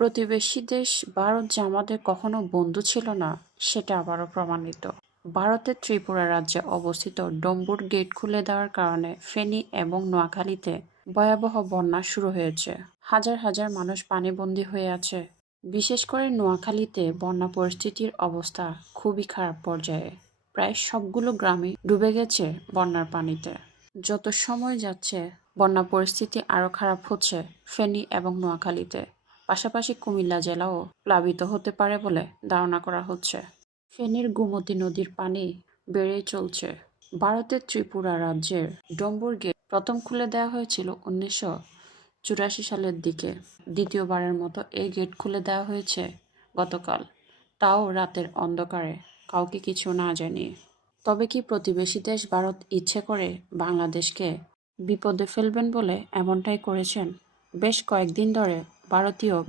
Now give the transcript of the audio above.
প্রতিবেশী দেশ ভারত যে আমাদের কখনো বন্ধু ছিল না, সেটা আবারও প্রমাণিত। ভারতের ত্রিপুরা রাজ্যে অবস্থিত ডম্বুর গেট খুলে দেওয়ার কারণে ফেনী এবং নোয়াখালীতে ভয়াবহ বন্যা শুরু হয়েছে। হাজার হাজার মানুষ পানিবন্দী হয়ে আছে। বিশেষ করে নোয়াখালীতে বন্যা পরিস্থিতির অবস্থা খুবই খারাপ পর্যায়ে। প্রায় সবগুলো গ্রামই ডুবে গেছে বন্যার পানিতে। যত সময় যাচ্ছে বন্যা পরিস্থিতি আরও খারাপ হচ্ছে ফেনী এবং নোয়াখালীতে। পাশাপাশি কুমিল্লা জেলাও প্লাবিত হতে পারে বলে ধারণা করা হচ্ছে। ফেনীর গোমতী নদীর পানি বেড়েই চলছে। ভারতের ত্রিপুরা রাজ্যের ডম্বুর গেট প্রথম খুলে দেওয়া হয়েছিল 1984 সালের দিকে। দ্বিতীয়বারের মতো এই গেট খুলে দেওয়া হয়েছে গতকাল, তাও রাতের অন্ধকারে, কাউকে কিছু না জানিয়ে। তবে কি প্রতিবেশী দেশ ভারত ইচ্ছে করে বাংলাদেশকে বিপদে ফেলবেন বলে এমনটাই করেছেন? বেশ কয়েকদিন ধরে ভারতীয়